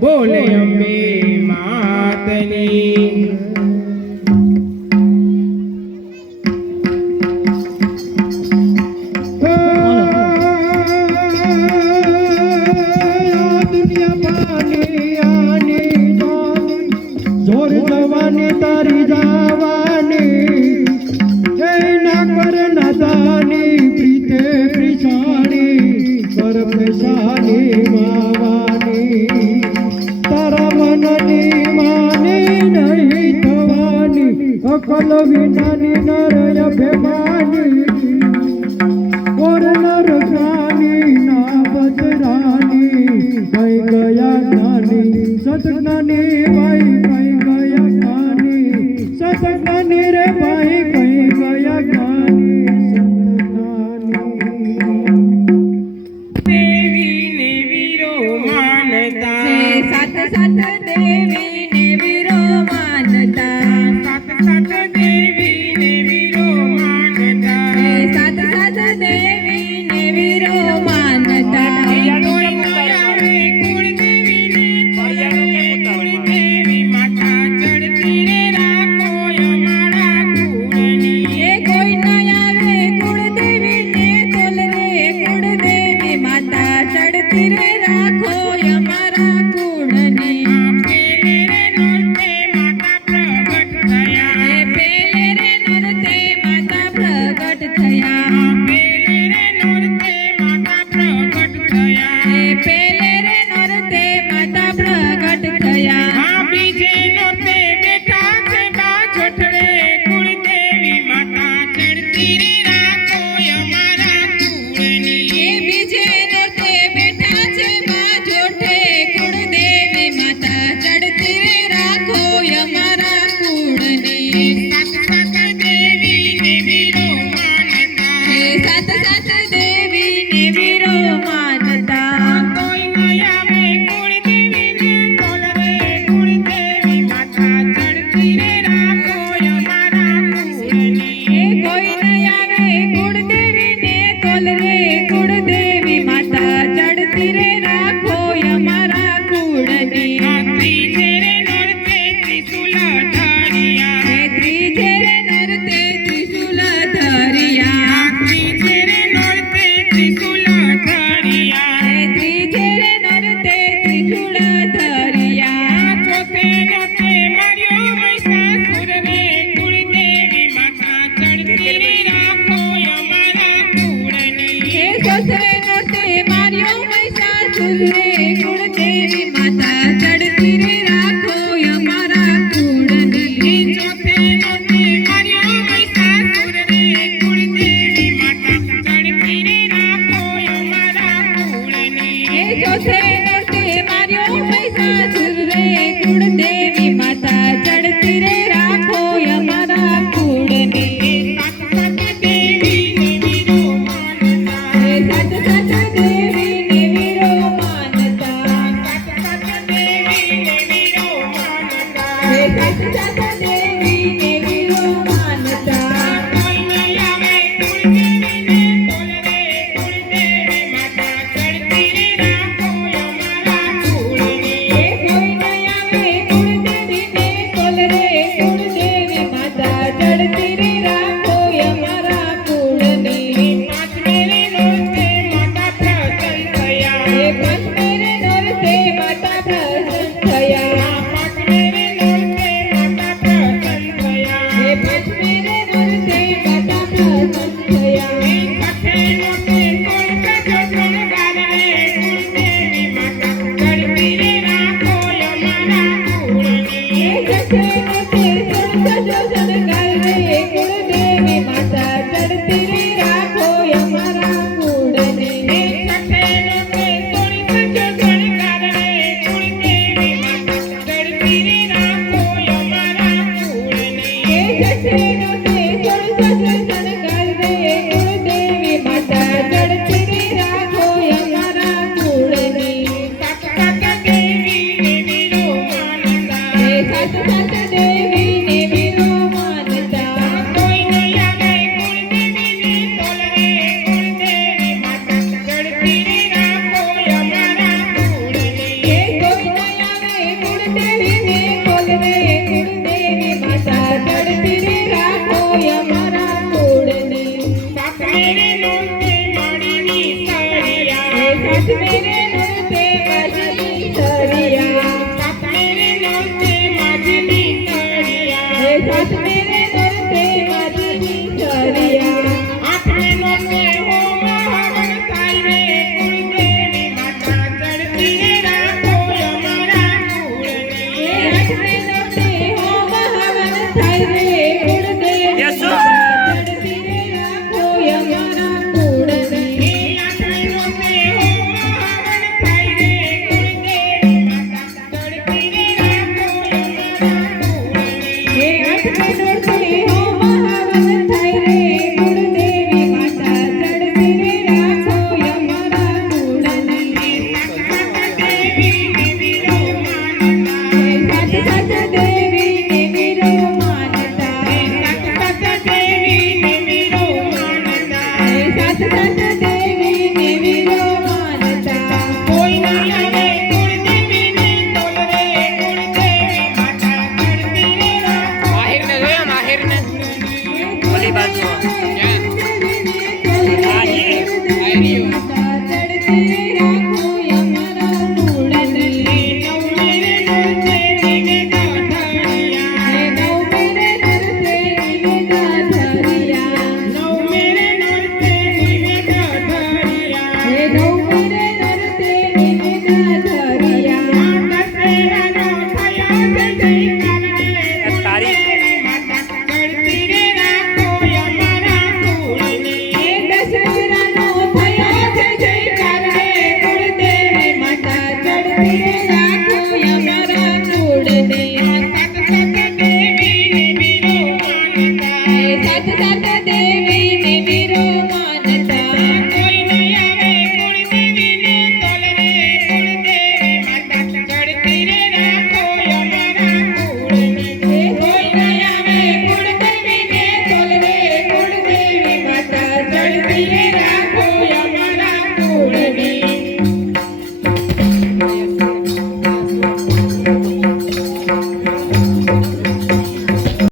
બોલે અંબે માતની તારી જવાની ના કર નદાની પ્રીતે પ્રિસાણી કર પ્રસાની માવાની તારા મનની માની નહીં થવાની અકલ વિનાની નરય ભેમાની ઓર નર જ્ઞાની ના બજરાની કઈ ગયા જ્ઞાની સતજ્ઞાની ભાઈ કઈ ગયા સતજ્ઞાની રે ભાઈ કઈ ગયા જ્ઞાની દેવી ને વીરો માનતા સાત સાત દેવી ને વીરો માનતા સાત સાત દેવી ને વીરો માનતા સાત સાત દેવી ને વીરો માનતા અમારા કુળને. સાત સાત દેવીને વીરો માનતા. સાત સાત દેવીને વીરો માનતા. કોઈ નહીં આવે કુળદેવીને તોલ રે કુળદેવી માતા. ચડતી રે રાખો અમારા કુળને. કોઈ નહીં આવે કુળદેવીને તોલ રે કુળદેવી માતા. ચડતી રે રાખો અમારા કુળને.